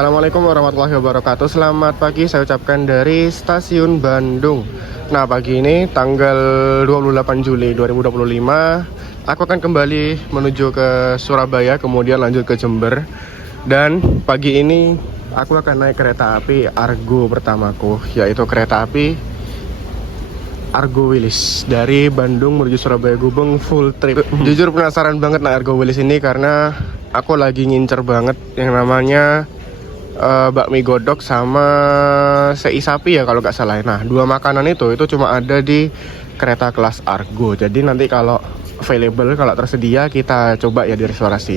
Assalamualaikum warahmatullahi wabarakatuh. Selamat pagi saya ucapkan dari Stasiun Bandung. Nah, pagi ini tanggal 28 Juli 2025 aku akan kembali menuju ke Surabaya, kemudian lanjut ke Jember. Dan pagi ini aku akan naik kereta api Argo pertamaku, yaitu kereta api Argo Wilis dari Bandung menuju Surabaya Gubeng full trip. Jujur penasaran banget naik Argo Wilis ini karena aku lagi ngincer banget yang namanya bakmi godok sama sei sapi ya kalau nggak salah. Nah, dua makanan itu cuma ada di kereta kelas Argo. Jadi nanti kalau available, kalau tersedia kita coba ya di restorasi.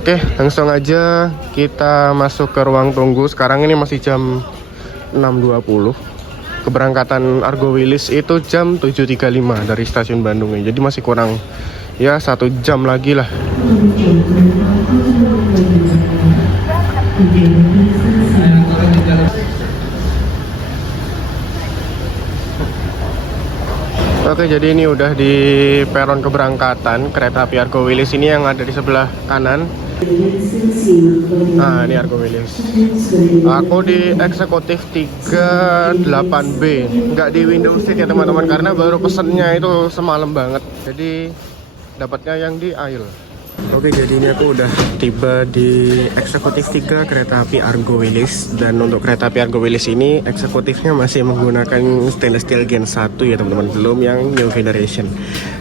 Oke, langsung aja kita masuk ke ruang tunggu. Sekarang ini masih jam 6.20. Keberangkatan Argo Wilis itu jam 7.35 dari stasiun Bandung ini. Jadi masih kurang ya 1 jam lagi lah. Oke, jadi ini udah di peron keberangkatan kereta api Argo Wilis ini yang ada di sebelah kanan. Nah, ini Argo Wilis. Aku di eksekutif 38B, nggak di window seat ya teman-teman, karena baru pesennya itu semalam banget. Jadi dapatnya yang di aisle. Oke, jadi ini aku udah tiba di eksekutif 3 kereta api Argo Wilis. Dan untuk kereta api Argo Wilis ini eksekutifnya masih menggunakan stainless steel Gen 1 ya teman-teman, belum yang new generation.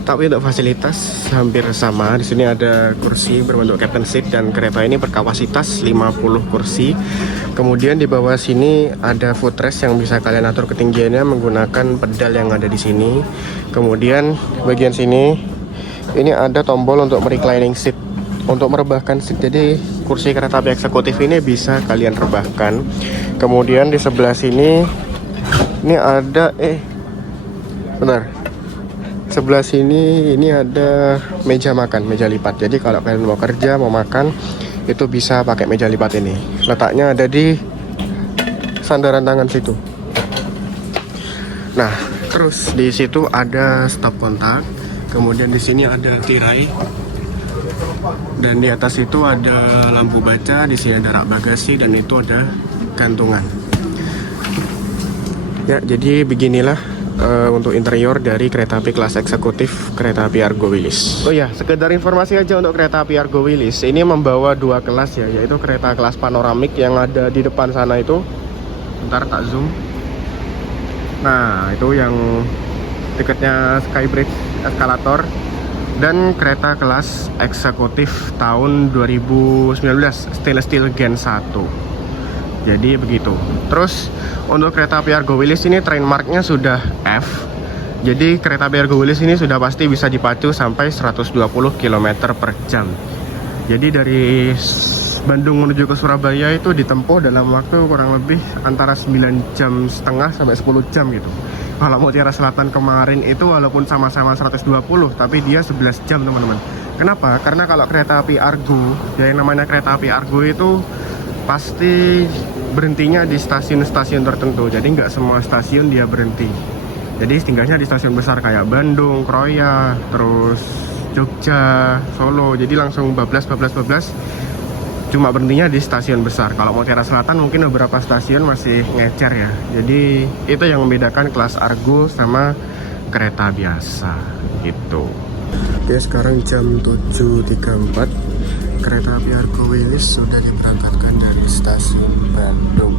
Tapi untuk fasilitas hampir sama. Di sini ada kursi berbentuk captain seat dan kereta ini berkapasitas 50 kursi. Kemudian di bawah sini ada footrest yang bisa kalian atur ketinggiannya menggunakan pedal yang ada di sini. Kemudian bagian sini ini ada tombol untuk reclining seat, untuk merebahkan seat. Jadi kursi kereta api eksekutif ini bisa kalian rebahkan. Kemudian di sebelah sini ini ada bentar. Sebelah sini ini ada meja makan, meja lipat. Jadi kalau kalian mau kerja, mau makan, itu bisa pakai meja lipat ini. Letaknya ada di sandaran tangan situ. Nah, terus di situ ada stop kontak. Kemudian di sini ada tirai. Dan di atas itu ada lampu baca, di sini ada rak bagasi dan itu ada gantungan. Ya, jadi beginilah untuk interior dari kereta api kelas eksekutif kereta api Argo Wilis. Oh ya, sekedar informasi aja untuk kereta api Argo Wilis. Ini membawa 2 kelas ya, yaitu kereta kelas panoramik yang ada di depan sana itu. Bentar tak zoom. Nah, itu yang tiketnya Skybridge eskalator, dan kereta kelas eksekutif tahun 2019 stainless steel Gen 1. Jadi begitu. Terus untuk kereta api Argo Wilis ini trainmarknya sudah F. Jadi kereta api Argo Wilis ini sudah pasti bisa dipacu sampai 120 km per jam. Jadi dari Bandung menuju ke Surabaya itu ditempuh dalam waktu kurang lebih antara 9,5 jam sampai 10 jam gitu. Kalau Mutiara Selatan kemarin itu walaupun sama-sama 120, tapi dia 11 jam teman-teman. Kenapa? Karena kalau kereta api Argo, ya yang namanya kereta api Argo itu pasti berhentinya di stasiun-stasiun tertentu. Jadi nggak semua stasiun dia berhenti. Jadi tinggalnya di stasiun besar kayak Bandung, Kroya, terus Jogja, Solo. Jadi langsung bablas. Cuma berhentinya di stasiun besar. Kalau Mutiara Selatan mungkin beberapa stasiun masih ngecer ya. Jadi itu yang membedakan kelas Argo sama kereta biasa gitu. Oke, sekarang jam 7.34. Kereta api Argo Wilis sudah diberangkatkan dari stasiun Bandung.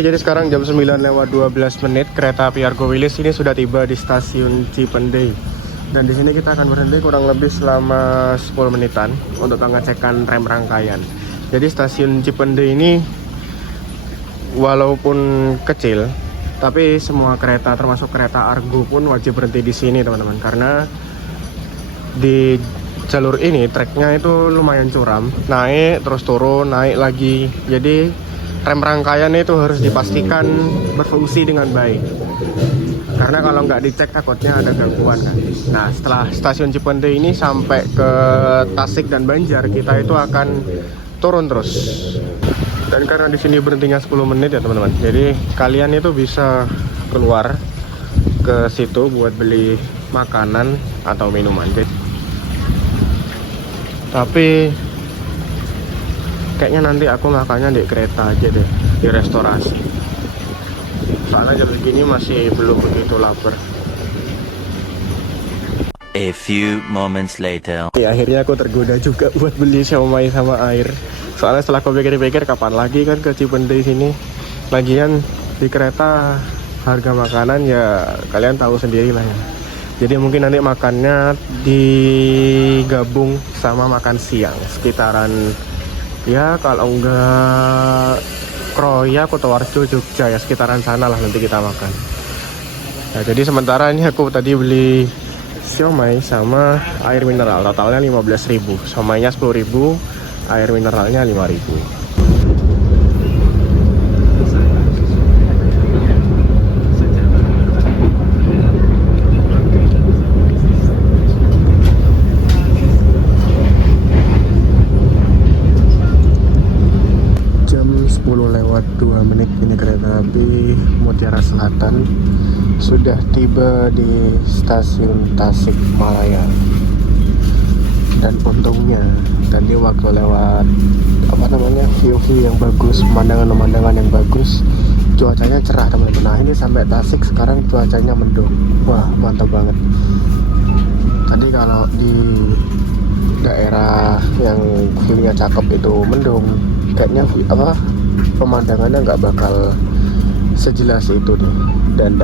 Oke, jadi sekarang jam 9:12 kereta api Argo Wilis ini sudah tiba di stasiun Cipendei. Dan di sini kita akan berhenti kurang lebih selama 10 menitan untuk pengecekan rem rangkaian. Jadi stasiun Cipendei ini walaupun kecil, tapi semua kereta termasuk kereta Argo pun wajib berhenti di sini, teman-teman, karena di jalur ini treknya itu lumayan curam, naik terus turun, naik lagi. Jadi rem rangkaian itu harus dipastikan berfungsi dengan baik, karena kalau nggak dicek takutnya ada gangguan kan. Nah, setelah stasiun Cipendei ini sampai ke Tasik dan Banjar, kita itu akan turun terus. Dan karena di sini berhentinya 10 menit ya teman-teman, jadi kalian itu bisa keluar ke situ buat beli makanan atau minuman. Tapi kayaknya nanti aku makannya di kereta aja deh, di restorasi. Soalnya jam segini masih belum begitu lapar. A few moments later. Akhirnya aku tergoda juga buat beli siomay sama air. Soalnya setelah aku pikir-pikir, kapan lagi kan ke Cipendei sini. Lagian di kereta harga makanan ya kalian tahu sendiri lah ya. Jadi mungkin nanti makannya digabung sama makan siang, sekitaran ya kalau enggak Kroya, Kutoarjo, Jogja ya, sekitaran sana lah nanti kita makan. Nah, jadi sementara ini aku tadi beli siomay sama air mineral, totalnya 15.000. Siomaynya 10.000, air mineralnya 5.000. Ini kereta api Mutiara Selatan sudah tiba di stasiun Tasikmalaya. Dan untungnya tadi waktu lewat view-view yang bagus, pemandangan-pemandangan yang bagus, cuacanya cerah teman-teman. Nah, ini sampai Tasik sekarang cuacanya mendung. Wah, mantap banget. Tadi kalau di daerah yang view-nya cakep itu mendung, kayaknya pemandangannya nggak bakal sejelas itu deh, dan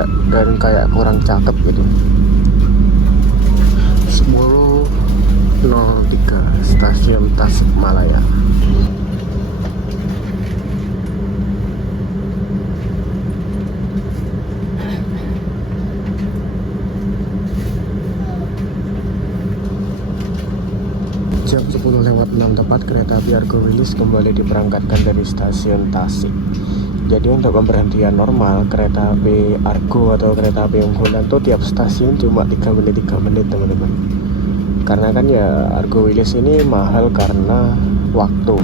kayak kurang cakep gitu. 10.03 stasiun Tasikmalaya. Jam 10:06 tepat kereta api Argo Wilis kembali diberangkatkan dari stasiun Tasik. Jadi untuk pemberhentian normal kereta api Argo atau kereta api unggulan tuh tiap stasiun cuma 3 menit teman-teman. Karena kan ya Argo Wilis ini mahal karena waktu.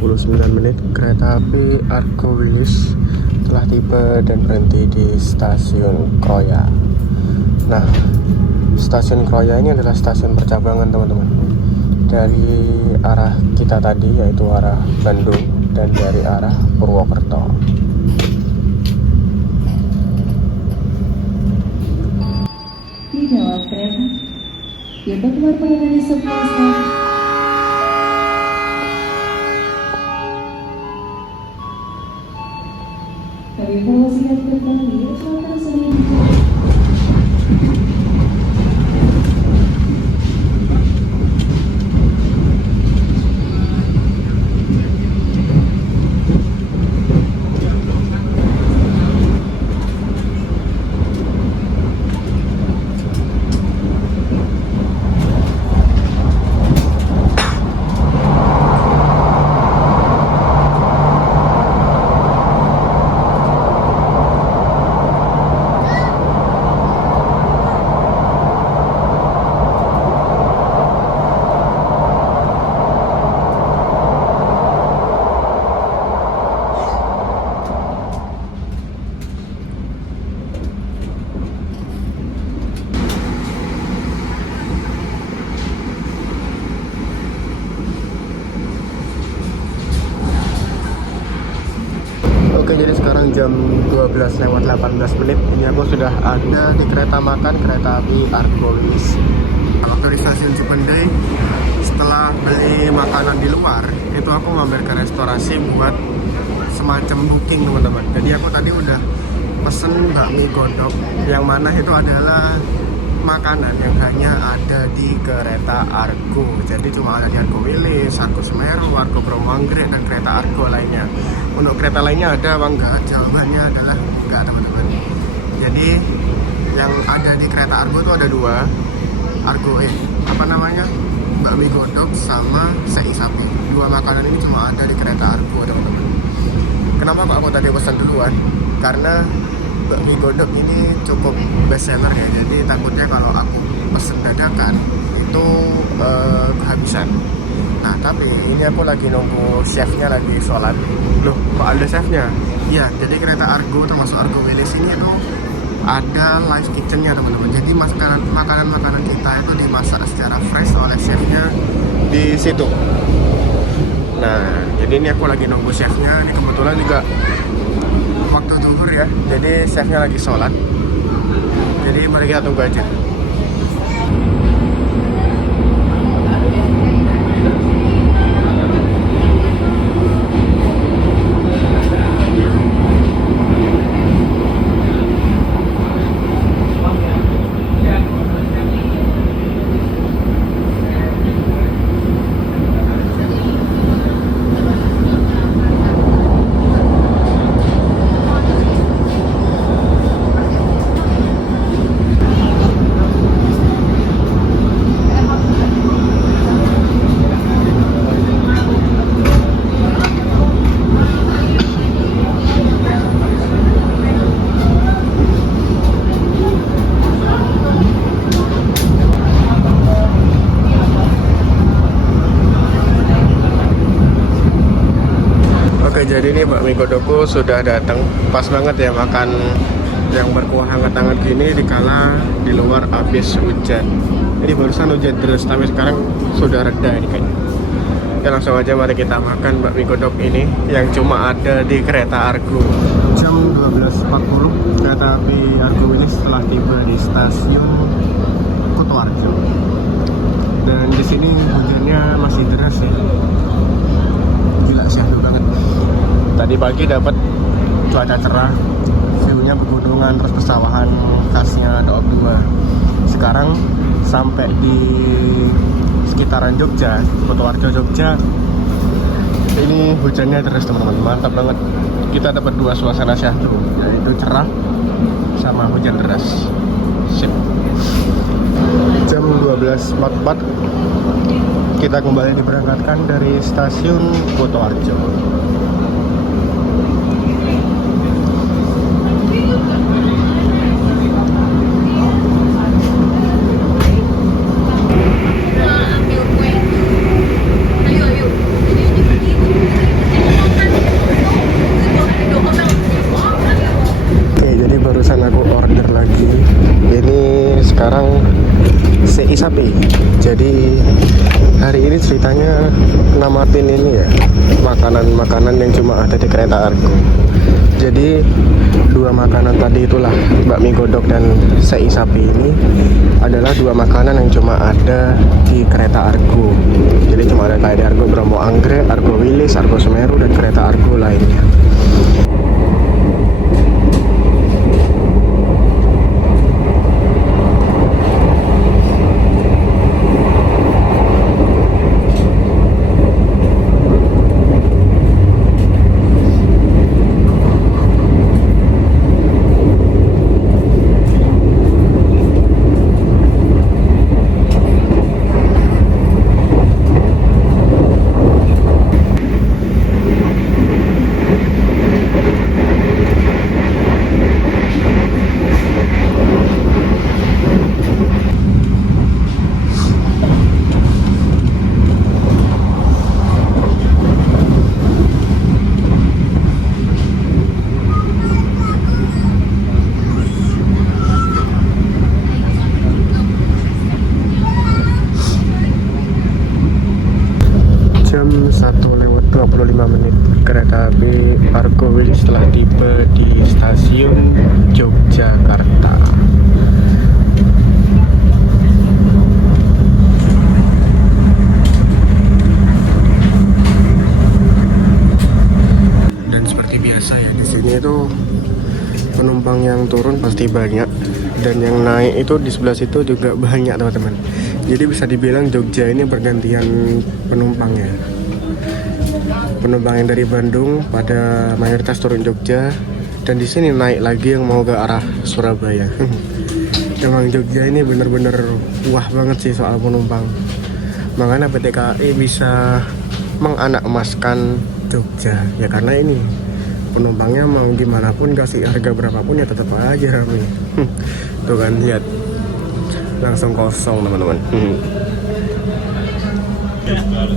49 menit. Kereta api Argo Wilis telah tiba dan berhenti di stasiun Kroya. Nah, stasiun Kroya ini adalah stasiun percabangan teman-teman, dari arah kita tadi yaitu arah Bandung dan dari arah Purwokerto. Di dalam kereta, untuk keluar pengenani semua staff. Kami informasikan kembali rencana selanjutnya. Oke, jadi sekarang jam 12 lewat 18 menit. Ini aku sudah ada di kereta makan kereta api Argo Wilis. Waktu di stasiun Cipendei, setelah beli makanan di luar, itu aku mampir ke restorasi buat semacam booking teman-teman. Jadi aku tadi udah pesen bakmi godok, yang mana itu adalah makanan yang hanya ada di kereta Argo. Jadi cuma ada di Argo Wilis, Argo Semeru, Argo Bromanggrek, dan kereta Argo lainnya. Untuk kereta lainnya ada apa enggak? Jawabannya adalah enggak teman-teman. Jadi yang ada di kereta Argo itu ada dua, Argo bakmi godok sama sei sapi. Dua makanan ini cuma ada di kereta Argo teman-teman. Kenapa kok aku tadi pesan duluan? Karena bakmi godok ini cukup best seller ya, jadi takutnya kalau aku pesen dadakan itu kehabisan. Nah, tapi ini aku lagi nunggu chefnya lagi sholat. Loh, kok ada chefnya? Iya, jadi kereta Argo termasuk Argo Wilis ini itu ada live kitchennya teman-teman. Jadi makanan-makanan kita itu dimasak secara fresh oleh chefnya di situ. Nah, jadi ini aku lagi nunggu chefnya. Ini kebetulan juga waktu zuhur ya, jadi chefnya lagi sholat. Jadi mari kita tunggu aja. Jadi ini bakmi godokku sudah datang. Pas banget ya makan yang berkuah hangat-hangat gini dikala di luar habis hujan. Jadi barusan hujan terus, tapi sekarang sudah reda ini kayaknya. Ya langsung aja mari kita makan bakmi godok ini yang cuma ada di kereta Argo. Jam 12.40 kereta api Argo ini setelah tiba di stasiun Kutoarjo. Dan di sini hujannya masih deras ya. Gila, syahdu banget. Tadi pagi dapat cuaca cerah, view-nya pegunungan, terus pesawahan khasnya Daop 2. Sekarang sampai di sekitaran Jogja, Kutoarjo Jogja, ini hujannya deras teman-teman, mantap banget. Kita dapat dua suasana syahdu, yaitu cerah sama hujan deras. Sip. Jam 12.44 kita kembali diberangkatkan dari stasiun Kutoarjo. biasanya namatin ini ya, makanan-makanan yang cuma ada di kereta Argo. Jadi dua makanan tadi itulah, bakmi godok dan sei sapi ini adalah dua makanan yang cuma ada di kereta Argo. Jadi cuma ada kayak di Argo Bromo Anggrek, Argo Wilis, Argo Semeru, dan kereta Argo lainnya. Jam 1:25 kereta api Argo Wilis telah tiba di stasiun Yogyakarta. Dan seperti biasa ya, di sini itu penumpang yang turun pasti banyak, dan yang naik itu di sebelah situ juga banyak teman-teman. Jadi bisa dibilang Jogja ini bergantian penumpang ya. Penumpang yang dari Bandung pada mayoritas turun Jogja, dan di sini naik lagi yang mau ke arah Surabaya. Emang Jogja ini bener-bener wah banget sih soal penumpang. Makanya PT KAI bisa menganak emaskan Jogja ya, karena ini penumpangnya mau gimana pun, kasih harga berapapun ya tetap aja rame. Tuh kan, lihat langsung kosong teman-teman.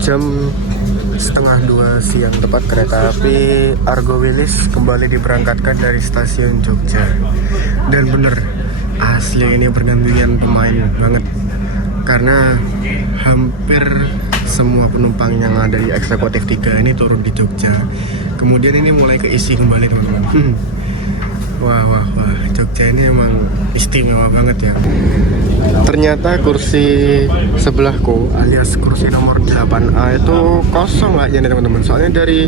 Jam 1:30 siang tepat kereta api Argo Wilis kembali diberangkatkan dari stasiun Jogja. Dan bener, asli ini pergantian pemain banget, karena hampir semua penumpang yang ada di eksekutif 3 ini turun di Jogja. Kemudian ini mulai keisi kembali teman-teman. Wah, Jogja ini emang istimewa banget ya. Ternyata kursi sebelahku alias kursi nomor 8A itu kosong kayaknya nih teman-teman. Soalnya dari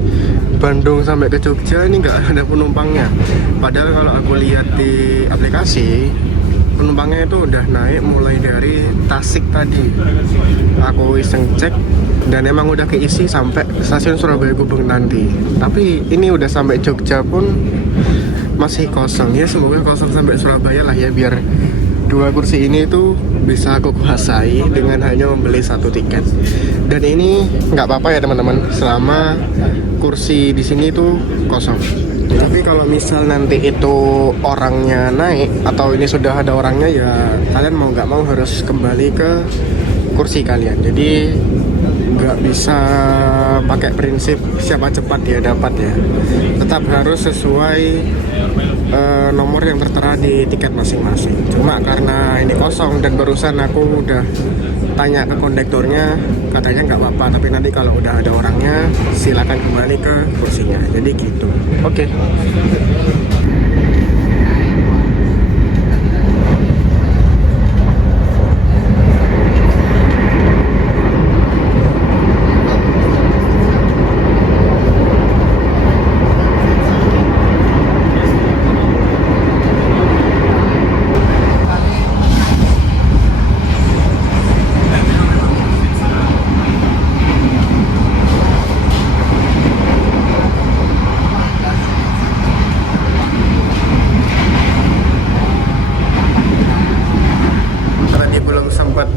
Bandung sampai ke Jogja ini nggak ada penumpangnya. Padahal kalau aku lihat di aplikasi, penumpangnya itu udah naik mulai dari Tasik tadi. Aku iseng cek dan emang udah keisi sampai stasiun Surabaya Gubeng nanti. Tapi ini udah sampai Jogja pun masih kosong ya. Semoga kosong sampai Surabaya lah ya, biar dua kursi ini itu bisa aku kuasai dengan hanya membeli satu tiket. Dan ini nggak apa-apa ya teman-teman, selama kursi di sini itu kosong. Tapi kalau misal nanti itu orangnya naik atau ini sudah ada orangnya, ya kalian mau nggak mau harus kembali ke kursi kalian. Jadi nggak bisa pakai prinsip siapa cepat dia dapat ya. Tetap harus sesuai nomor yang tertera di tiket masing-masing. Cuma karena ini kosong dan barusan aku udah tanya ke kondektornya, katanya nggak apa-apa, tapi nanti kalau udah ada orangnya silakan kembali ke kursinya. Jadi gitu. Oke.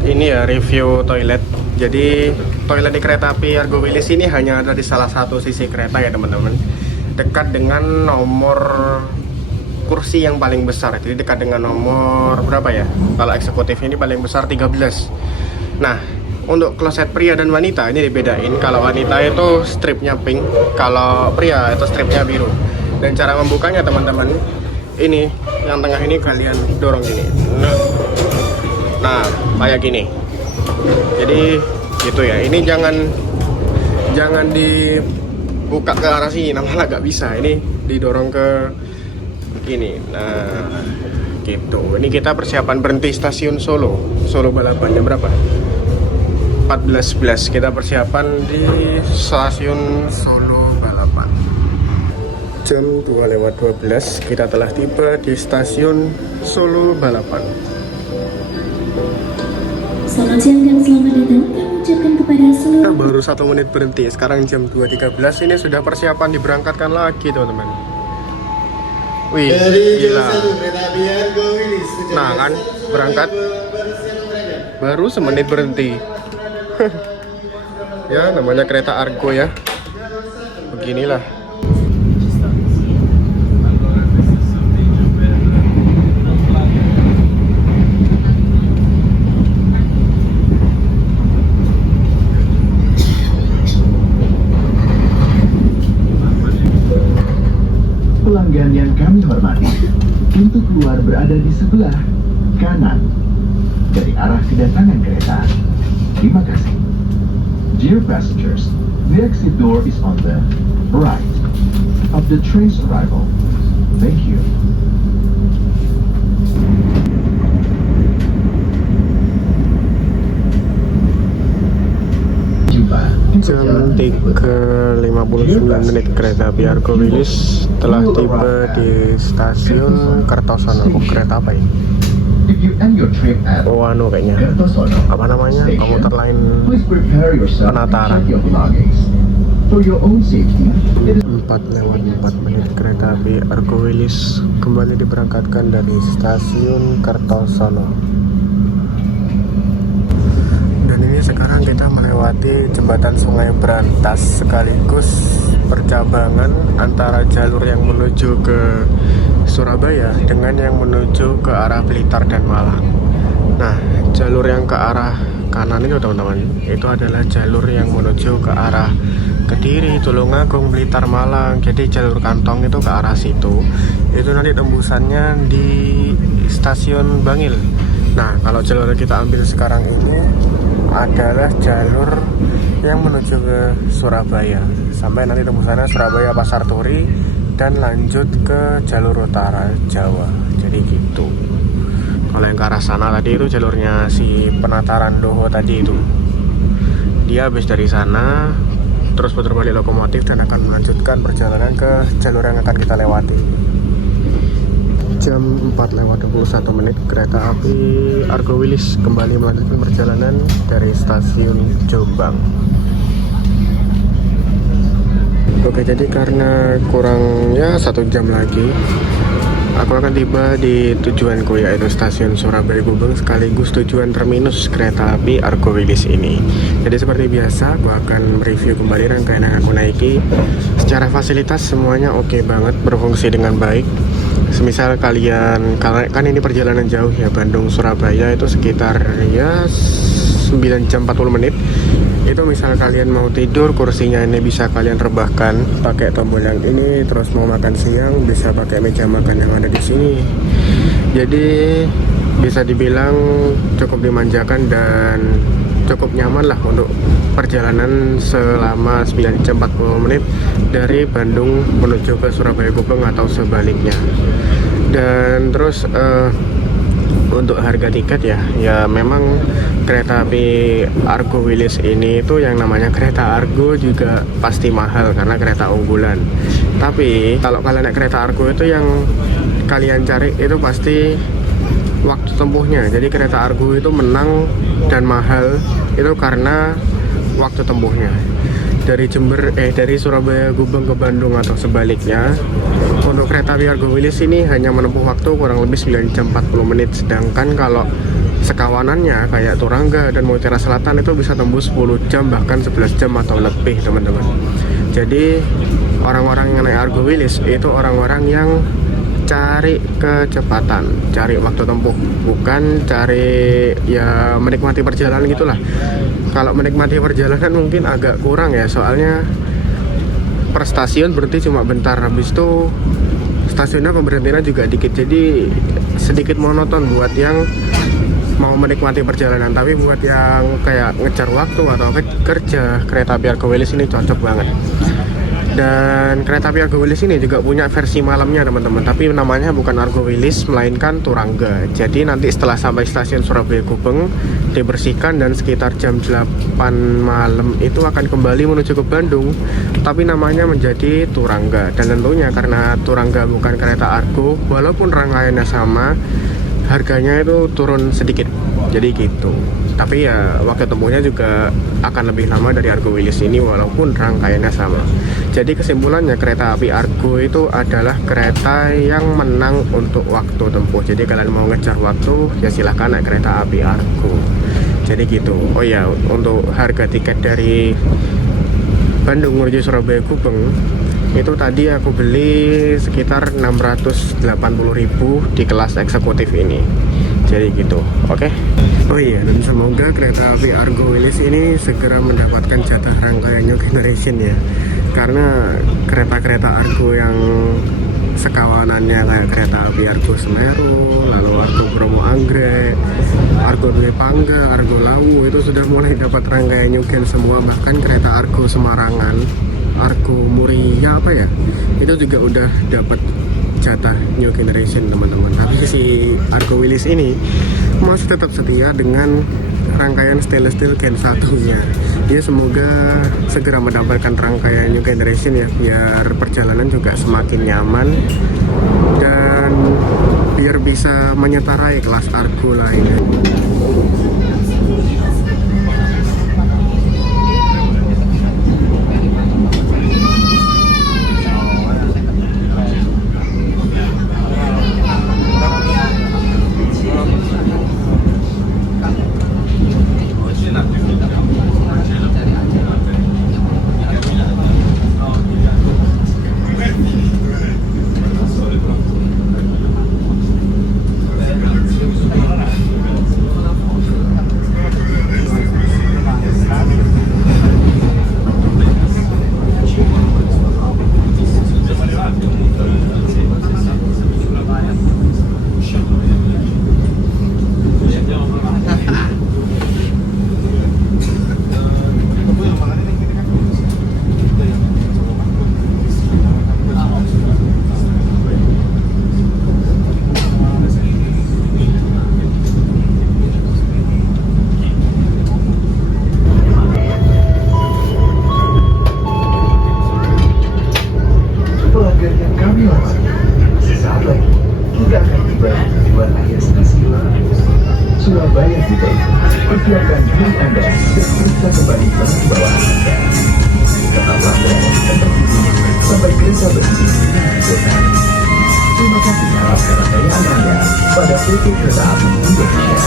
Ini ya review toilet. Jadi toilet di kereta api Argo Wilis ini hanya ada di salah satu sisi kereta ya teman-teman, dekat dengan nomor kursi yang paling besar. Jadi dekat dengan nomor berapa ya, kalau eksekutif ini paling besar 13. Nah, untuk kloset pria dan wanita ini dibedain. Kalau wanita itu stripnya pink, kalau pria itu stripnya biru. Dan cara membukanya teman-teman, ini yang tengah ini kalian dorong gini. Nah, kayak gini. Jadi gitu ya. Ini jangan dibuka ke arah sini, malah nggak bisa. Ini didorong ke ini. Nah, gitu. Ini kita persiapan berhenti stasiun Solo balapan jam berapa? 14.11. Kita persiapan di stasiun Solo balapan. Jam 2:12 kita telah tiba di stasiun Solo balapan. Selamat siang dan selamat datang. Kami ucapkan kepada seluruh Baru 1 menit berhenti. Sekarang jam 2.13. Ini sudah persiapan diberangkatkan lagi, teman-teman. Wih, gila. Nah kan, berangkat baru semenit berhenti. Ya, namanya kereta Argo ya. Beginilah. Pelanggan yang kami hormati, pintu keluar berada di sebelah kanan dari arah kedatangan kereta. Terima kasih. Dear passengers, the exit door is on the right of the train's arrival. Thank you. Jam 3.59 menit kereta api Argo Wilis telah tiba di stasiun Kertosono. Kereta apa ini? If you end your trip at Oh, kayaknya Kertosono apa namanya, Station, komuter lain please prepare yourself and Penataran. check your belongings. For your own safety, it is 4:04 menit kereta api Argo Wilis kembali diberangkatkan dari stasiun Kertosono. Dan ini sekarang kita melewati jembatan Sungai Brantas sekaligus percabangan antara jalur yang menuju ke Surabaya dengan yang menuju ke arah Blitar dan Malang. Nah, jalur yang ke arah kanan itu, teman-teman, itu adalah jalur yang menuju ke arah Kediri, Tulungagung, Blitar, Malang. Jadi jalur kantong itu ke arah situ. Itu nanti tembusannya di stasiun Bangil. Nah, kalau jalur yang kita ambil sekarang ini adalah jalur yang menuju ke Surabaya. Sampai nanti tembusannya Surabaya Pasar Turi dan lanjut ke jalur utara Jawa. Jadi gitu. Kalau yang ke arah sana tadi itu jalurnya si Penataran Doho tadi itu. Dia habis dari sana terus putar balik lokomotif dan akan melanjutkan perjalanan ke jalur yang akan kita lewati. Jam 4:21 menit kereta api Argo Wilis kembali melanjutkan perjalanan dari stasiun Jombang. Oke, jadi karena kurangnya 1 jam lagi aku akan tiba di tujuanku, yaitu stasiun Surabaya Gubeng sekaligus tujuan terminus kereta api Argo Wilis ini. Jadi seperti biasa aku akan mereview kembali rangkaian yang aku naiki. Secara fasilitas semuanya oke banget, berfungsi dengan baik. Semisal kalian, kan ini perjalanan jauh ya, Bandung Surabaya itu sekitar ya 9 jam 40 menit. Itu misal kalian mau tidur, kursinya ini bisa kalian rebahkan pakai tombol yang ini. Terus mau makan siang bisa pakai meja makan yang ada di sini. Jadi bisa dibilang cukup dimanjakan dan cukup nyaman lah untuk perjalanan selama 9 jam 40 menit dari Bandung menuju ke Surabaya Gubeng atau sebaliknya. Dan terus untuk harga tiket ya memang kereta api Argo Wilis ini itu yang namanya kereta Argo juga pasti mahal karena kereta unggulan. Tapi kalau kalian naik kereta Argo itu yang kalian cari itu pasti waktu tempuhnya. Jadi kereta Argo itu menang dan mahal itu karena waktu tempuhnya. Dari dari Surabaya Gubeng ke Bandung atau sebaliknya, untuk kereta api Argo Wilis ini hanya menempuh waktu kurang lebih 9 jam 40 menit. Sedangkan kalau sekawanannya kayak Turangga dan Mutiara Selatan itu bisa tembus 10 jam bahkan 11 jam atau lebih, teman-teman. Jadi orang-orang yang naik Argo Wilis itu orang-orang yang cari kecepatan, cari waktu tempuh, bukan cari ya menikmati perjalanan gitulah. Kalau menikmati perjalanan mungkin agak kurang ya, soalnya per stasiun berhenti cuma bentar, habis itu stasiunnya pemberhentiannya juga dikit, jadi sedikit monoton buat yang mau menikmati perjalanan. Tapi buat yang kayak ngejar waktu atau kerja, kereta api Argo Wilis ini cocok banget. Dan kereta api Argo Wilis ini juga punya versi malamnya teman-teman, tapi namanya bukan Argo Wilis melainkan Turangga. Jadi nanti setelah sampai stasiun Surabaya Gubeng dibersihkan dan sekitar jam 8 malam itu akan kembali menuju ke Bandung, tapi namanya menjadi Turangga. Dan tentunya karena Turangga bukan kereta Argo, walaupun rangkaiannya sama, harganya itu turun sedikit, jadi gitu. Tapi ya waktu tempuhnya juga akan lebih lama dari Argo Wilis ini walaupun rangkaiannya sama. Jadi kesimpulannya kereta api Argo itu adalah kereta yang menang untuk waktu tempuh. Jadi kalian mau ngejar waktu ya silahkan naik kereta api Argo. Jadi gitu. Oh ya, untuk harga tiket dari Bandung menuju Surabaya Gubeng itu tadi aku beli sekitar 680.000 di kelas eksekutif ini. Jadi gitu, oke? Oh iya, dan semoga kereta api Argo Wilis ini segera mendapatkan jatah rangkaian New Generation ya. Karena kereta-kereta Argo yang sekawanannya kayak kereta api Argo Semeru, lalu Argo Bromo Anggrek, Argo Dwi Pangga, Argo Lawu itu sudah mulai dapat rangkaian New Gen semua. Bahkan kereta Argo Semarangan, Argo Muria apa ya, itu juga udah dapat jatah New Generation teman-teman. Tapi si Argo Wilis ini masih tetap setia dengan rangkaian stainless steel Gen 1-nya. Dia semoga segera mendapatkan rangkaian New Generation ya, biar perjalanan juga semakin nyaman dan biar bisa menyetarai kelas Argo lainnya. Surabaya Gubeng, persiapkan diri Anda dan periksa kembali barang bawaan Anda. Tetaplah berada di tempat ini sampai kereta berhenti dihancurkan. Terima kasih atas kepercayaan Anda pada PT Kereta Api Indonesia.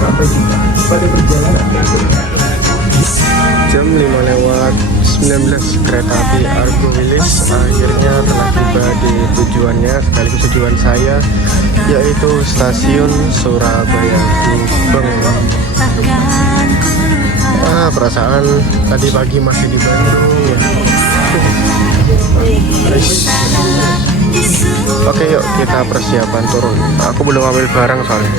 Sampai jumpa pada perjalanan berikutnya. Jam 5:19 kereta api Argo Wilis akhirnya telah tiba di tujuannya, sekaligus tujuan saya, yaitu stasiun Surabaya Gubeng. Perasaan tadi pagi masih di Bandung ya. Oke, yuk kita persiapan turun. Aku belum ambil barang soalnya.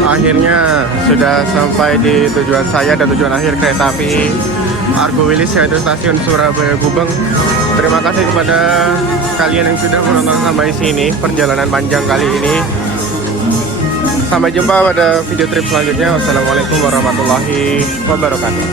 Akhirnya sudah sampai di tujuan saya dan tujuan akhir kereta api Argo Wilis, yaitu stasiun Surabaya Gubeng. Terima kasih kepada kalian yang sudah menonton sampai sini perjalanan panjang kali ini. Sampai jumpa pada video trip selanjutnya. Wassalamualaikum warahmatullahi wabarakatuh.